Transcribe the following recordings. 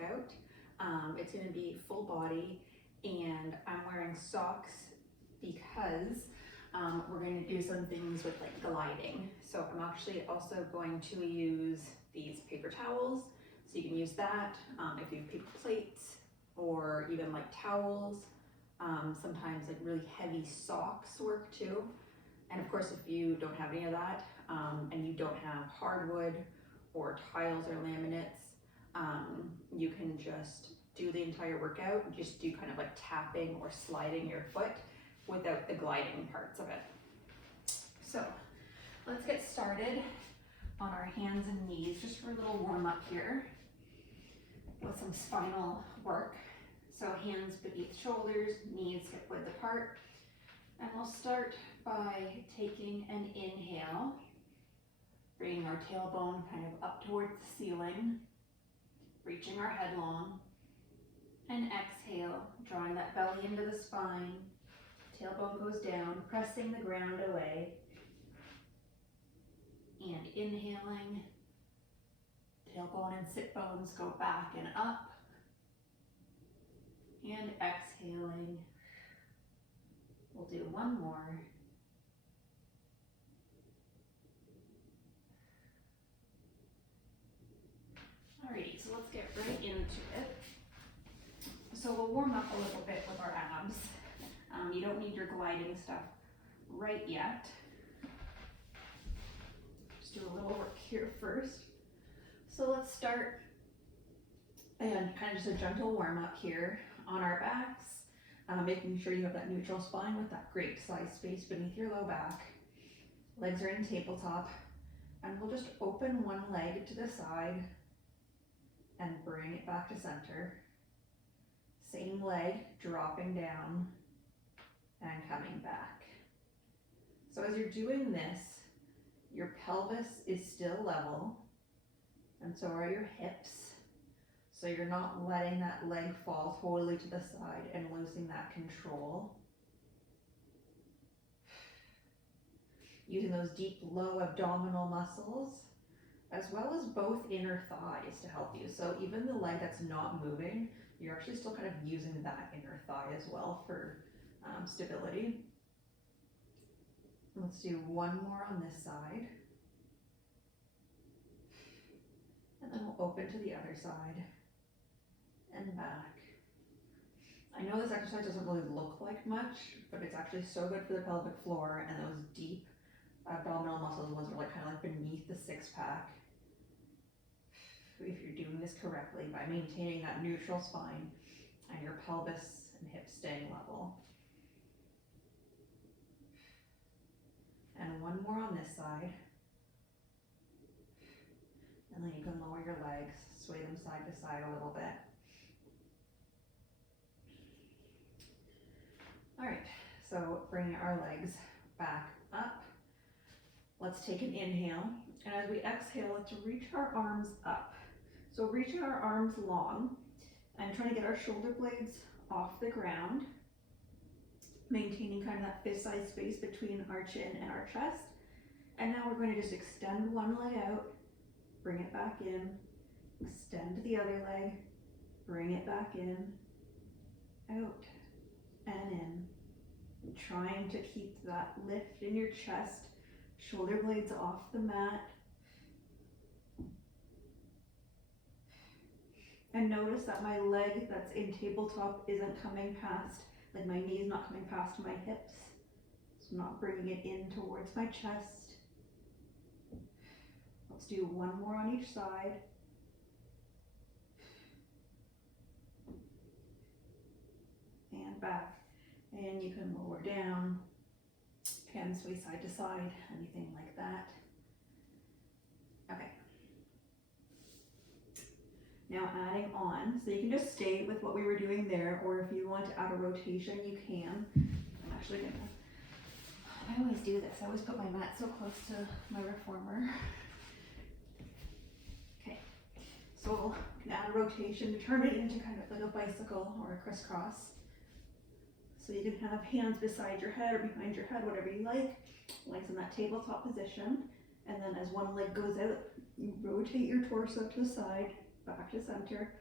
workout. It's going to be full body, and I'm wearing socks because we're going to do some things with like gliding. So I'm actually also going to use these paper towels. So you can use that if you have paper plates or even like towels. Sometimes like really heavy socks work too. And of course, if you don't have any of that and you don't have hardwood or tiles or laminates, you can just do the entire workout and just do kind of like tapping or sliding your foot without the gliding parts of it. So let's get started on our hands and knees just for a little warm up here with some spinal work. So hands beneath shoulders, knees hip width apart. And we'll start by taking an inhale, bringing our tailbone kind of up towards the ceiling, reaching our head long. And exhale, drawing that belly into the spine. Tailbone goes down, pressing the ground away. And inhaling, tailbone and sit bones go back and up. And exhaling, we'll do one more. Alrighty, so let's get right into it. So we'll warm up a little bit with our abs. You don't need your gliding stuff right yet. Just do a little work here first. So let's start, and kind of just a gentle warm up here on our backs, making sure you have that neutral spine with that great side space beneath your low back. Legs are in tabletop, and we'll just open one leg to the side and bring it back to center. Same leg dropping down and coming back. So as you're doing this, your pelvis is still level, and so are your hips. So you're not letting that leg fall totally to the side and losing that control. Using those deep low abdominal muscles, as well as both inner thighs to help you. So even the leg that's not moving, you're actually still kind of using that inner thigh as well for stability. Let's do one more on this side. And then we'll open to the other side and back. I know this exercise doesn't really look like much, but it's actually so good for the pelvic floor and those deep abdominal muscles, the ones that are like kind of like beneath the six pack. If you're doing this correctly by maintaining that neutral spine and your pelvis and hips staying level. And one more on this side. And then you can lower your legs, sway them side to side a little bit. All right, so bringing our legs back up. Let's take an inhale, and as we exhale, let's reach our arms up. So reaching our arms long and trying to get our shoulder blades off the ground, maintaining kind of that fist-sized space between our chin and our chest. And now we're going to just extend one leg out, bring it back in, extend the other leg, bring it back in, out and in. Trying to keep that lift in your chest, shoulder blades off the mat. And notice that my leg that's in tabletop isn't coming past, like my knee's not coming past my hips. So I'm not bringing it in towards my chest. Let's do one more on each side. And back. And you can lower down, can sway side to side, anything like that. Okay. Now adding on, so you can just stay with what we were doing there, or if you want to add a rotation, you can. I'm actually gonna, I always do this, I always put my mat so close to my reformer. Okay, so you can add a rotation to turn it into kind of like a bicycle or a crisscross. So you can have hands beside your head or behind your head, whatever you like. Legs in that tabletop position. And then as one leg goes out, you rotate your torso to the side, back to center,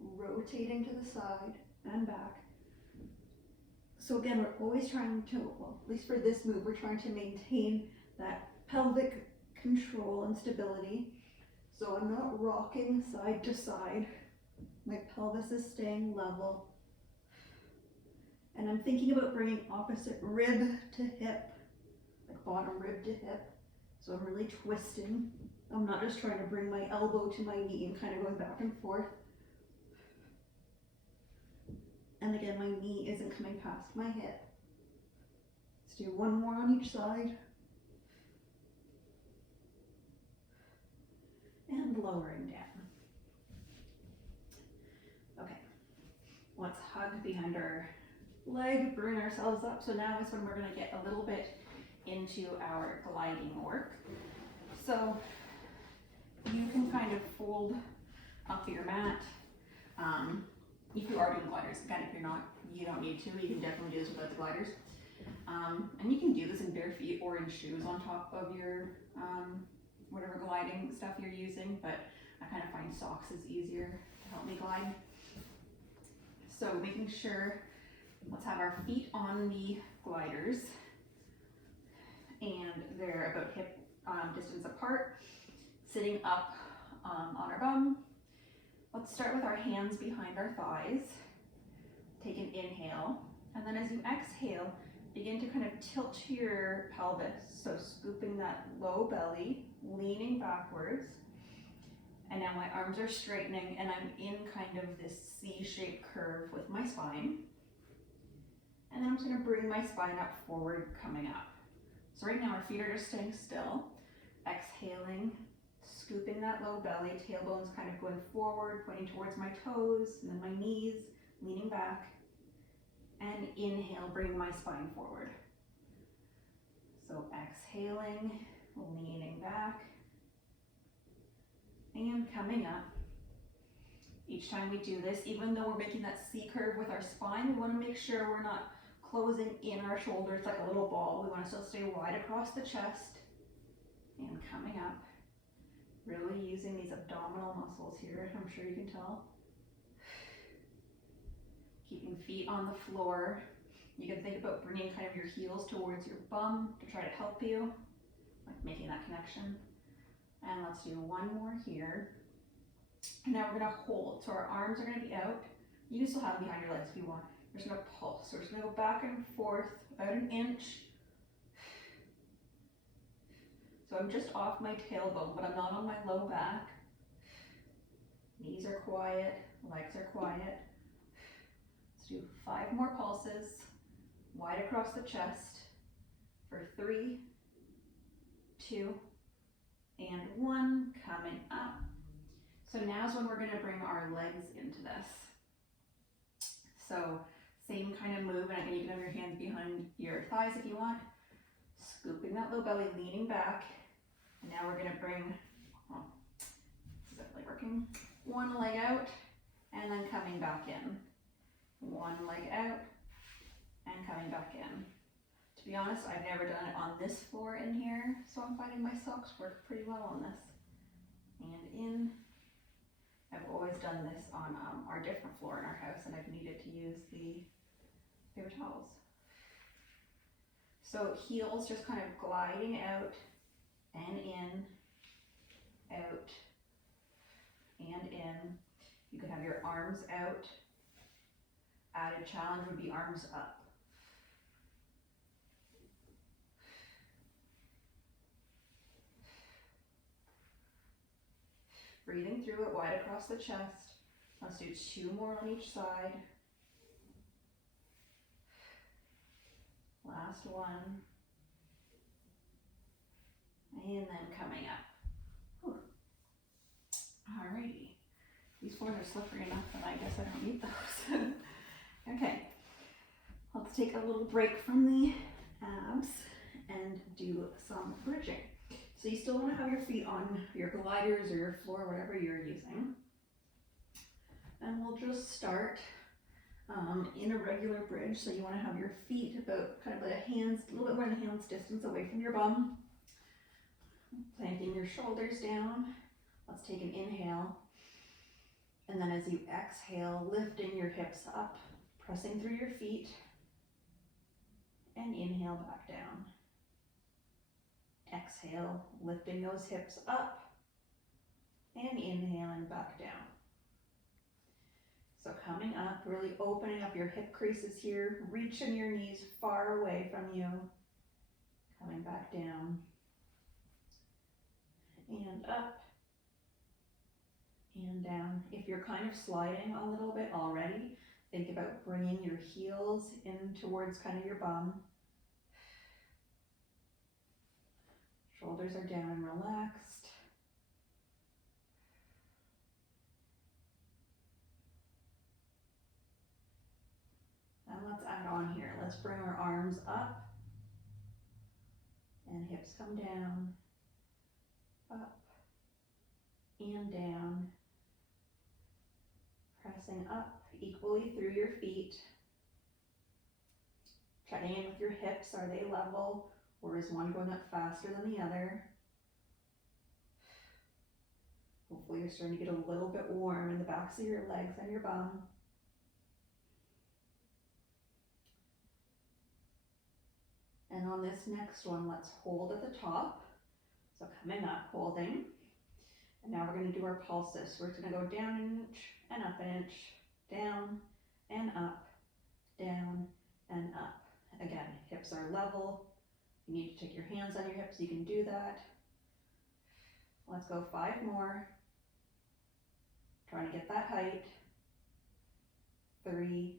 rotating to the side and back. So again, we're always trying to, well, at least for this move, we're trying to maintain that pelvic control and stability. So I'm not rocking side to side. My pelvis is staying level. And I'm thinking about bringing opposite rib to hip, like bottom rib to hip. So I'm really twisting. I'm not just trying to bring my elbow to my knee and kind of going back and forth. And again, my knee isn't coming past my hip. Let's do one more on each side. And lowering down. Okay, let's hug behind our leg, bring ourselves up. So now is when we're going to get a little bit into our gliding work. So you can kind of fold up your mat. If you are doing gliders, again, if you're not, you don't need to. You can definitely do this without the gliders. And you can do this in bare feet or in shoes on top of your whatever gliding stuff you're using, but I kind of find socks is easier to help me glide. So making sure, let's have our feet on the gliders, and they're about hip distance apart, sitting up on our bum. Let's start with our hands behind our thighs. Take an inhale, and then as you exhale, begin to kind of tilt your pelvis, so scooping that low belly, leaning backwards. And now my arms are straightening and I'm in kind of this C-shaped curve with my spine. And then I'm just gonna bring my spine up forward, coming up. So right now our feet are just staying still, exhaling, scooping that low belly, tailbone's kind of going forward, pointing towards my toes, and then my knees, leaning back. And inhale, bring my spine forward. So exhaling, leaning back, and coming up. Each time we do this, even though we're making that C curve with our spine, we want to make sure we're not closing in our shoulders like a little ball. We want to still stay wide across the chest and coming up. Really using these abdominal muscles here, I'm sure you can tell. Keeping feet on the floor. You can think about bringing kind of your heels towards your bum to try to help you, like making that connection. And let's do one more here. And now we're gonna hold. So our arms are gonna be out. You can still have them behind your legs if you want. We're just gonna pulse. So we're just gonna go back and forth about an inch. So I'm just off my tailbone, but I'm not on my low back. Knees are quiet, legs are quiet. Let's do 5 more pulses, wide across the chest for 3, 2, and 1, coming up. So now's when we're gonna bring our legs into this. So same kind of move, and you can have your hands behind your thighs if you want. Scooping that low belly, leaning back. And now we're gonna bring, oh, this is definitely working. One leg out, and then coming back in. One leg out, and coming back in. To be honest, I've never done it on this floor in here, so I'm finding my socks work pretty well on this. And in. I've always done this on our different floor in our house, and I've needed to use the paper towels. So heels just kind of gliding out and in, out, and in. You could have your arms out. Added challenge would be arms up. Breathing through it, wide across the chest. Let's do 2 more on each side. Last one. And then coming up. Whew. Alrighty. These floors are slippery enough that I guess I don't need those. Okay. Let's take a little break from the abs and do some bridging. So you still want to have your feet on your gliders or your floor, whatever you're using. And we'll just start in a regular bridge. So you want to have your feet about kind of like a little bit more than a hand's distance away from your bum. Planting your shoulders down. Let's take an inhale. And And then as you exhale, lifting your hips up, pressing through your feet, and inhale back down. Exhale, lifting those hips up, and inhaling back down. So coming up, really opening up your hip creases here, reaching your knees far away from you, coming back down, and up, and down. If you're kind of sliding a little bit already, think about bringing your heels in towards kind of your bum. Shoulders are down and relaxed. And let's add on here. Let's bring our arms up and hips come down, up and down, pressing up equally through your feet. Checking in with your hips, are they level or is one going up faster than the other? Hopefully you're starting to get a little bit warm in the backs of your legs and your bum. And on this next one, let's hold at the top. So coming up, holding. And now we're going to do our pulses. We're going to go down an inch and up an inch, down and up, down and up. Again, hips are level. You need to take your hands on your hips, you can do that. Let's go 5 more. Trying to get that height. 3,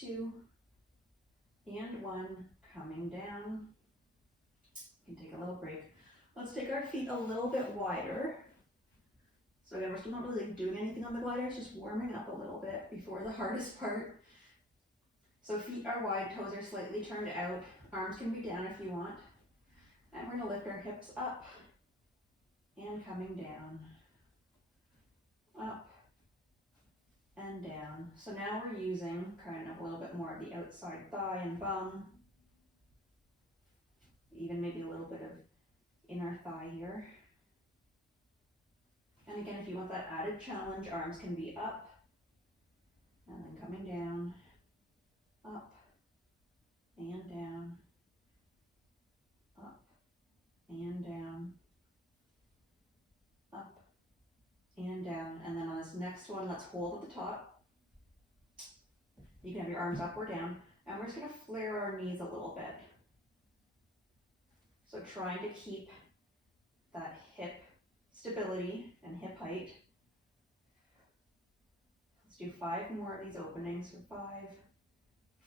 2, and 1, coming down. You can take a little break. Let's take our feet a little bit wider. So again, we're still not really doing anything on the glider, it's just warming up a little bit before the hardest part. So feet are wide, toes are slightly turned out, arms can be down if you want. And we're gonna lift our hips up and coming down, up and down. So now we're using kind of a little bit more of the outside thigh and bum, even maybe a little bit of inner thigh here. And again, if you want that added challenge, arms can be up and then coming down, up and down, up and down, up and down. And then on this next one, let's hold at the top. You can have your arms up or down, and we're just going to flare our knees a little bit. So trying to keep that hip stability and hip height. Let's do 5 more of these openings. So 5,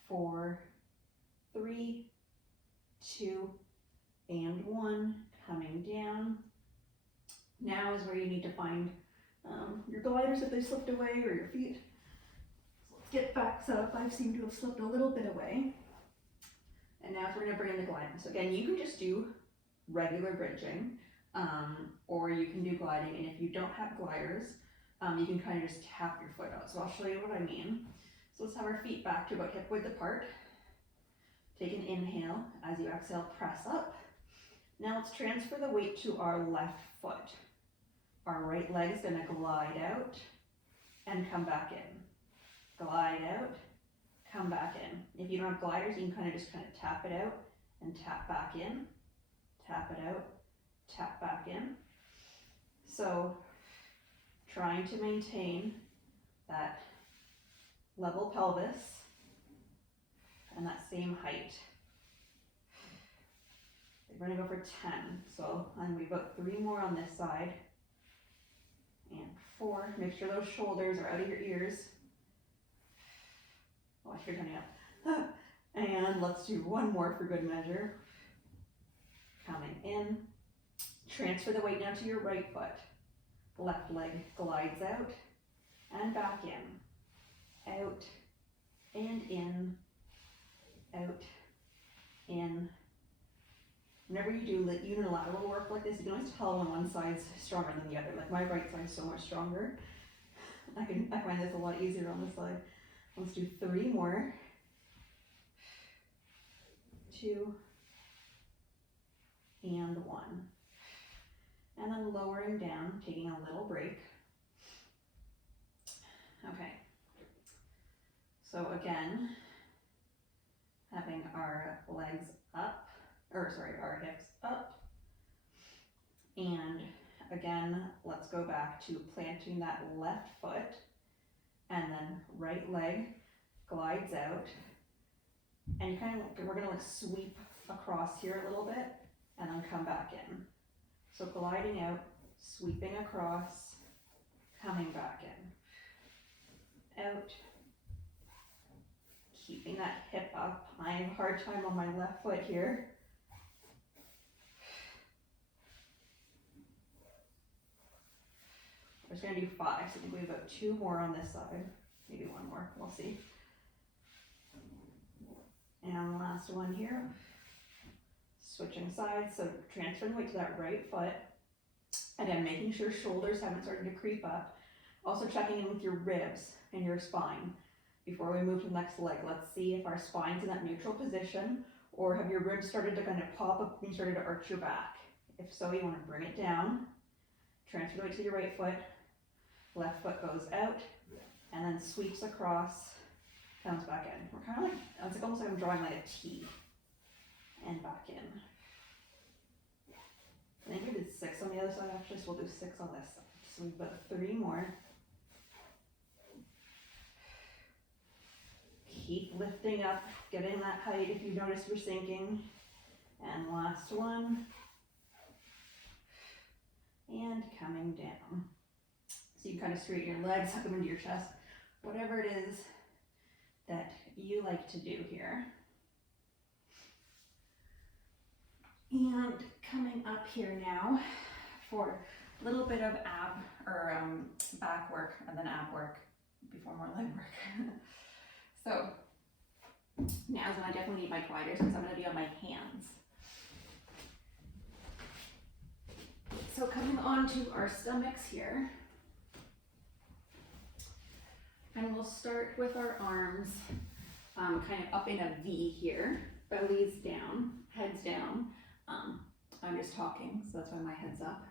4, 3, 2, and 1, coming down. Now is where you need to find your gliders if they slipped away, or your feet. So let's get backs up. I seem to have slipped a little bit away. And now we're going to bring in the glider. So again, you can just do regular bridging, or you can do gliding. And if you don't have gliders, you can kind of just tap your foot out. So I'll show you what I mean. So let's have our feet back to about hip width apart. Take an inhale. As you exhale, press up. Now let's transfer the weight to our left foot. Our right leg is going to glide out and come back in. Glide out, come back in. If you don't have gliders, you can kind of tap it out and tap back in. Tap it out, tap back in. So trying to maintain that level pelvis and that same height. We're gonna go for 10. So we've got 3 more on this side. And 4, make sure those shoulders are out of your ears. Watch your turning up. And let's do 1 more for good measure. Coming in. Transfer the weight now to your right foot. Left leg glides out and back in. Out and in. Out, in. Whenever you do unilateral work like this, you can always tell when one side's stronger than the other. Like my right side's so much stronger. I find this a lot easier on this side. Let's do 3 more. 2 and 1. And then lowering down, taking a little break. So again, having our legs up, our hips up. And again, let's go back to planting that left foot, and then right leg glides out. And you we're gonna like sweep across here a little bit and then come back in. So gliding out, sweeping across, coming back in. Out. Keeping that hip up. I have a hard time on my left foot here. We're just gonna do 5, so I think we have about 2 more on this side. Maybe 1 more, we'll see. And the last one here. Switching sides, so transferring weight to that right foot. Again, making sure shoulders haven't started to creep up. Also checking in with your ribs and your spine. Before we move to the next leg, let's see if our spine's in that neutral position, or have your ribs started to kind of pop up and you started to arch your back. If so, you want to bring it down, transfer the weight to your right foot, left foot goes out, and then sweeps across, comes back in. We're kind of like, it's like almost like I'm drawing like a T, and back in. I think we did 6 on the other side actually, so we'll do 6 on this side. So we've got 3 more. Keep lifting up, getting that height if you notice you're sinking. And last one. And coming down. So you kind of straighten your legs, hook them into your chest, whatever it is that you like to do here. And coming up here now for a little bit of back work and then ab work before more leg work. So now's when I definitely need my gliders because I'm going to be on my hands. So coming on to our stomachs here. And we'll start with our arms kind of up in a V here. Bellies down, heads down. I'm just talking, so that's why my head's up.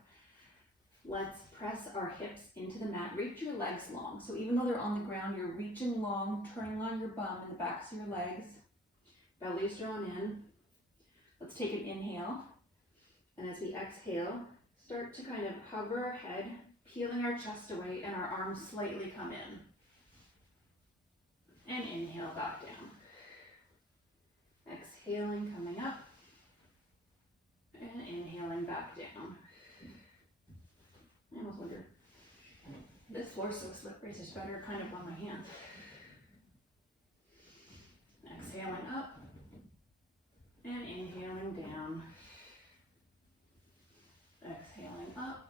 Let's press our hips into the mat. Reach your legs long. So even though they're on the ground, you're reaching long, turning on your bum and the backs of your legs. Belly's drawn in. Let's take an inhale. And as we exhale, start to kind of hover our head, peeling our chest away, and our arms slightly come in. And inhale back down. Exhaling, coming up. And inhaling back down. I almost wonder, this floor's so slippery, it's just better kind of on my hands. Exhaling up. And inhaling down. Exhaling up.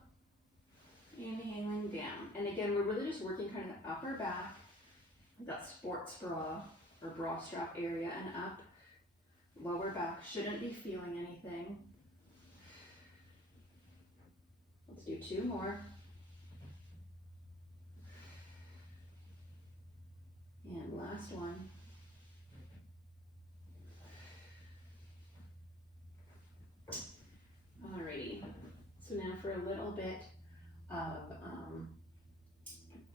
Inhaling down. And again, we're really just working kind of the upper back, that sports bra or bra strap area, and up. Lower back, shouldn't be feeling anything. Let's do 2 more. And last one. Alrighty, so now for a little bit of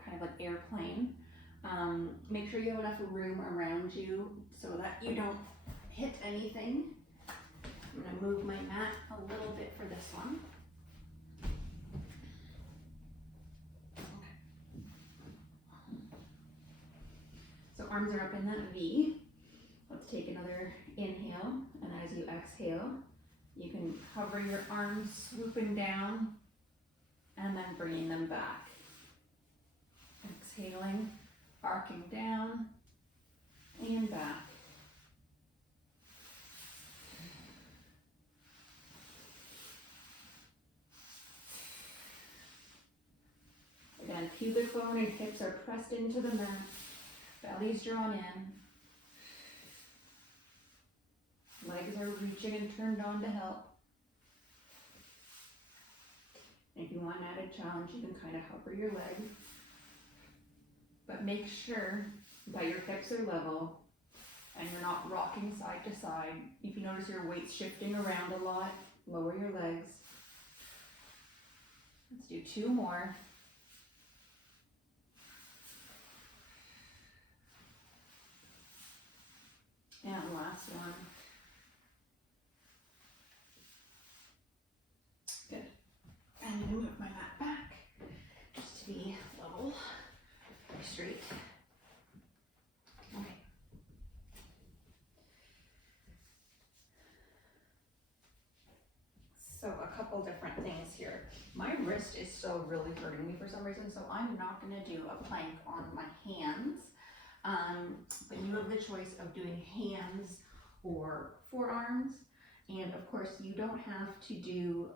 kind of like airplane. Make sure you have enough room around you so that you don't hit anything. I'm gonna move my mat a little bit for this one. So arms are up in that V. Let's take another inhale, and as you exhale, you can hover your arms swooping down and then bringing them back. Exhaling, arcing down and back. Again, pubic bone and hips are pressed into the mat. Belly's drawn in. Legs are reaching and turned on to help. And if you want an added challenge, you can kind of hover your leg. But make sure that your hips are level and you're not rocking side to side. If you notice your weight's shifting around a lot, lower your legs. Let's do 2 more. And last one. Good. And I'm gonna move my mat back just to be level, straight. Okay. So a couple different things here. My wrist is still really hurting me for some reason, so I'm not gonna do a plank on my hands. But you have the choice of doing hands or forearms. And of course, you don't have to do,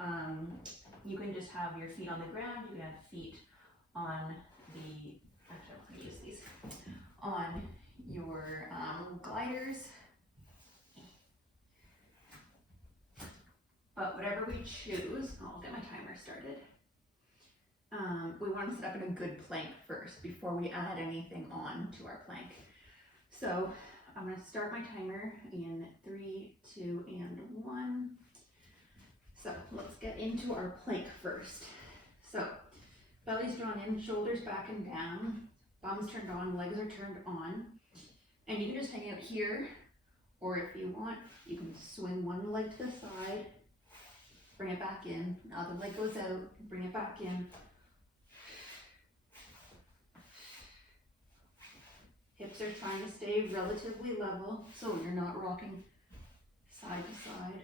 you can just have your feet on the ground, you can have feet on the, actually I'm gonna use these, on your gliders. But whatever we choose, I'll get my timer started. We want to set up in a good plank first before we add anything on to our plank. So I'm going to start my timer in 3, 2, and 1. So let's get into our plank first. So belly's drawn in, shoulders back and down, thumbs turned on, legs are turned on. And you can just hang out here, or if you want, you can swing one leg to the side, bring it back in, other leg goes out, bring it back in. Hips are trying to stay relatively level, so you're not rocking side to side.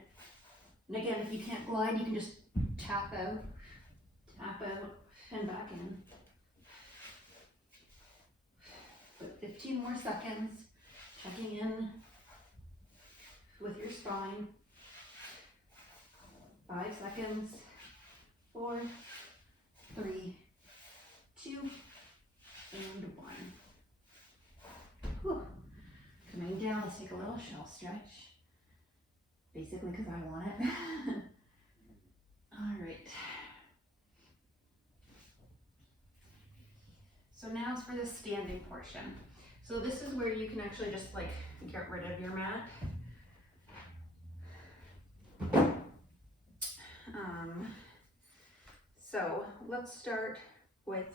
And again, if you can't glide, you can just tap out, and back in. But 15 more seconds, checking in with your spine. 5 seconds, 4, 3, 2, and 1. Whew. Coming down, let's take a little shelf stretch. Basically because I want it. All right. So now it's for the standing portion. So this is where you can actually just like get rid of your mat. So let's start with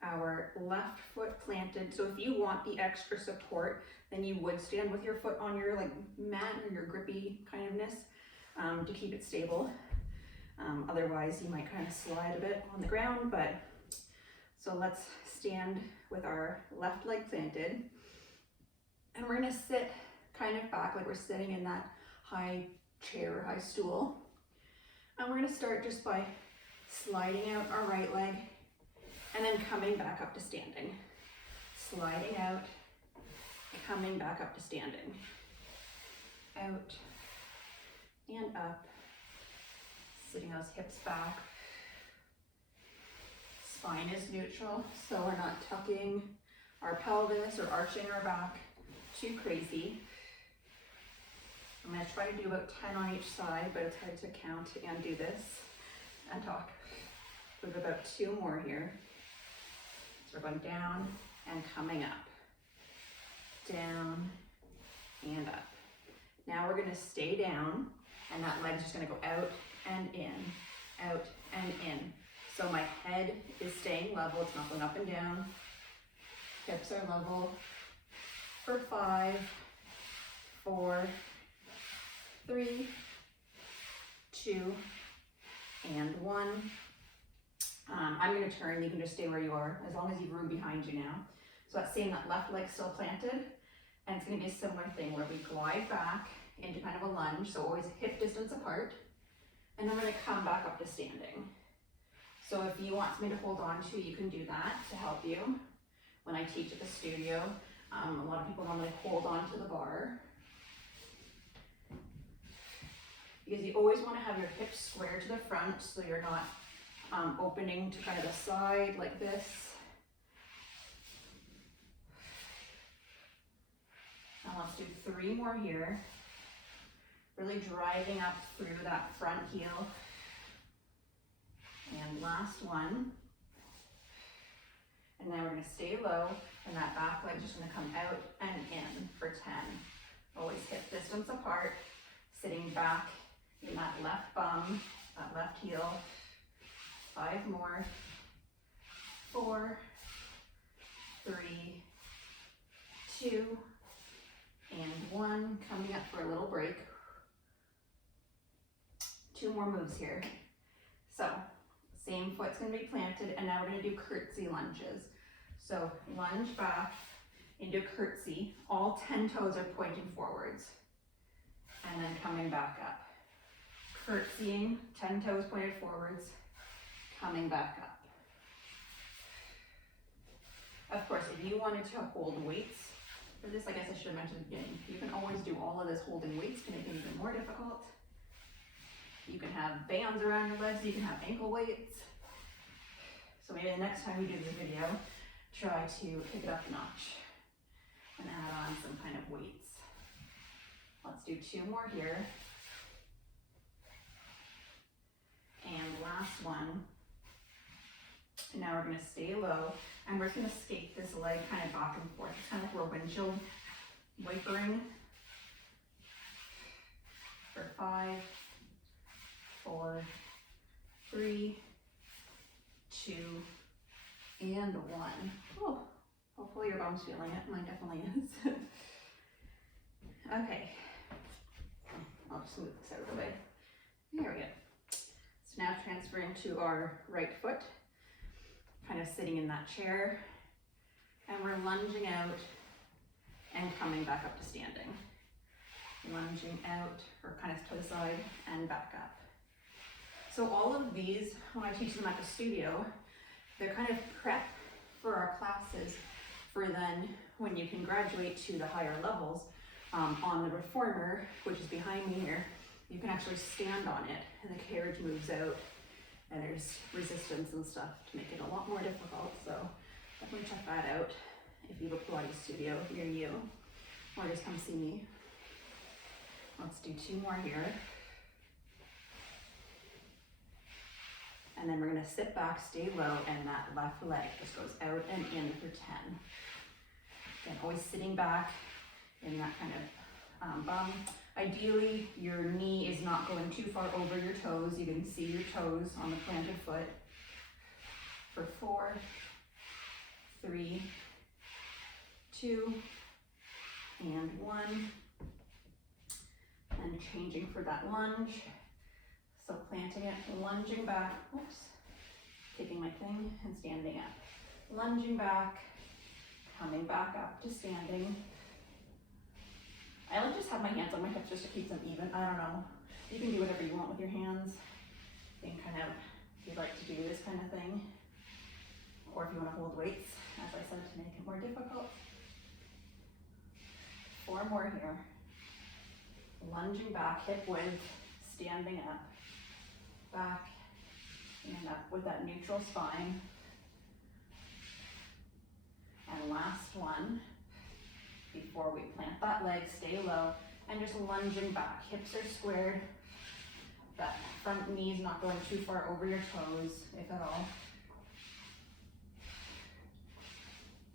our left foot planted. So if you want the extra support, then you would stand with your foot on your like mat or your grippy kind ofness to keep it stable. Otherwise you might kind of slide a bit on the ground, but so let's stand with our left leg planted. And we're gonna sit kind of back like we're sitting in that high chair, high stool. And we're gonna start just by sliding out our right leg and then coming back up to standing. Sliding out, coming back up to standing. Out and up. Sitting those hips back. Spine is neutral, so we're not tucking our pelvis or arching our back too crazy. I'm gonna try to do about 10 on each side, but it's hard to count and do this and talk. We have about 2 more here. So we're going down and coming up. Down and up. Now we're gonna stay down and that leg's just gonna go out and in, out and in. So my head is staying level, it's not going up and down. Hips are level for 5, 4, 3, 2, and 1. I'm going to turn, you can just stay where you are as long as you've room behind you now. So that's saying that left leg still planted, and it's going to be a similar thing where we glide back into kind of a lunge, so always hip distance apart, and then we're going to come back up to standing. So if you want me to hold on to, you can do that to help you. When I teach at the studio, a lot of people normally hold on to the bar. Because you always want to have your hips square to the front so you're not opening to kind of the side like this. Now let's do 3 more here. Really driving up through that front heel. And last one. And then we're going to stay low, and that back leg is just going to come out and in for 10. Always hip distance apart, sitting back in that left bum, that left heel. 5 more. 4, 3, 2, and 1. coming up for a little break. 2 more moves here. So, same foot's gonna be planted, and now we're gonna do curtsy lunges. So, lunge back into curtsy. All 10 toes are pointing forwards. And then coming back up. Curtsying, 10 toes pointed forwards, coming back up. Of course, if you wanted to hold weights, for this, I guess I should have mentioned at the beginning, you can always do all of this holding weights to make it even more difficult. You can have bands around your legs, you can have ankle weights. So maybe the next time we do this video, try to kick it up a notch and add on some kind of weights. Let's do 2 more here. And last one. And now we're gonna stay low, and we're just gonna skate this leg kind of back and forth. It's kind of like we're windshield wipering. For 5, 4, 3, 2, and 1. Oh, hopefully your bum's feeling it. Mine definitely is. Okay, I'll just move this out of the way. There we go. So now transferring to our right foot, kind of sitting in that chair, and we're lunging out and coming back up to standing. Lunging out, or kind of to the side and back up. So all of these, when I teach them at the studio, they're kind of prep for our classes for then when you can graduate to the higher levels. On the reformer, which is behind me here, you can actually stand on it and the carriage moves out and there's resistance and stuff to make it a lot more difficult. So definitely check that out if you have a Pilates studio near you, or just come see me. Let's do 2 more here. And then we're gonna sit back, stay low, and that left leg just goes out and in for 10. Again, always sitting back in that kind of bum. Ideally, your knee is not going too far over your toes. You can see your toes on the planted foot. For 4, 3, 2, and 1. And changing for that lunge. So planting it, lunging back, oops, taking my thing and standing up. Lunging back, coming back up to standing. I like just have my hands on my hips just to keep them even. I don't know. You can do whatever you want with your hands. You can kind of, if you like to do this kind of thing, or if you want to hold weights, as I said, to make it more difficult. 4 more here. Lunging back, hip width, standing up, back, and up with that neutral spine. And last one, before we plant that leg, stay low, and just lunging back. Hips are squared, that front knee's not going too far over your toes, if at all.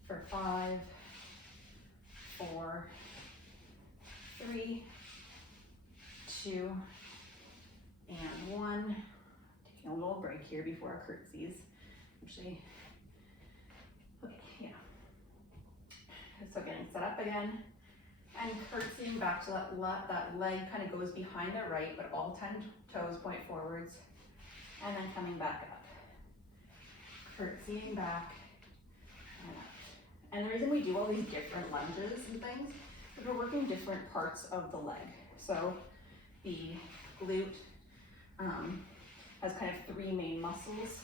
For 5, 4, 3, 2, and 1. Taking a little break here before our curtsies. Actually, okay, yeah. So getting set up again and curtsying back so that leg kind of goes behind the right, but all 10 toes point forwards, and then coming back up. Curtsying back and up. And the reason we do all these different lunges and things is we're working different parts of the leg. So the glute has kind of 3 main muscles.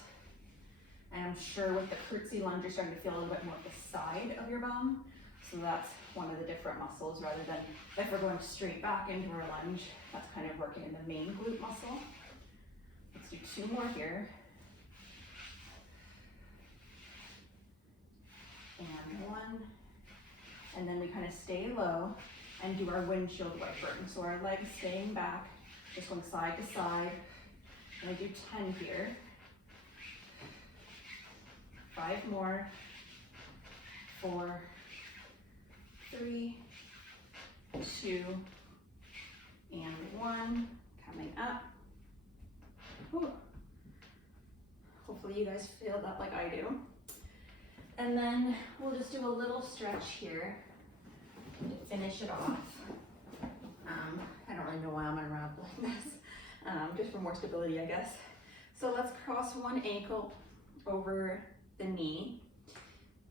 And I'm sure with the curtsy lunge, you're starting to feel a little bit more of the side of your bum. So that's one of the different muscles, rather than if we're going straight back into our lunge, that's kind of working in the main glute muscle. Let's do 2 more here. And 1. And then we kind of stay low and do our windshield wipering. So our legs staying back, just going side to side. And I do 10 here. 5 more. 4, 3, 2, and 1. Coming up. Whew. Hopefully you guys feel that like I do. And then we'll just do a little stretch here to finish it off. I don't really know why I'm unraveling this, just for more stability, I guess. So let's cross one ankle over the knee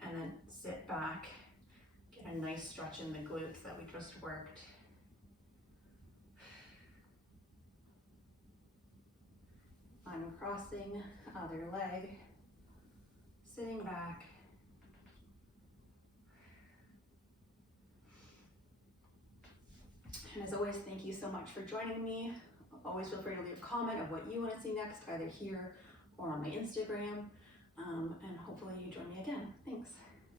and then sit back, get a nice stretch in the glutes that we just worked. Uncrossing other leg, sitting back. And as always, thank you so much for joining me. Always feel free to leave a comment of what you want to see next, either here or on my Instagram. And hopefully you join me again. Thanks.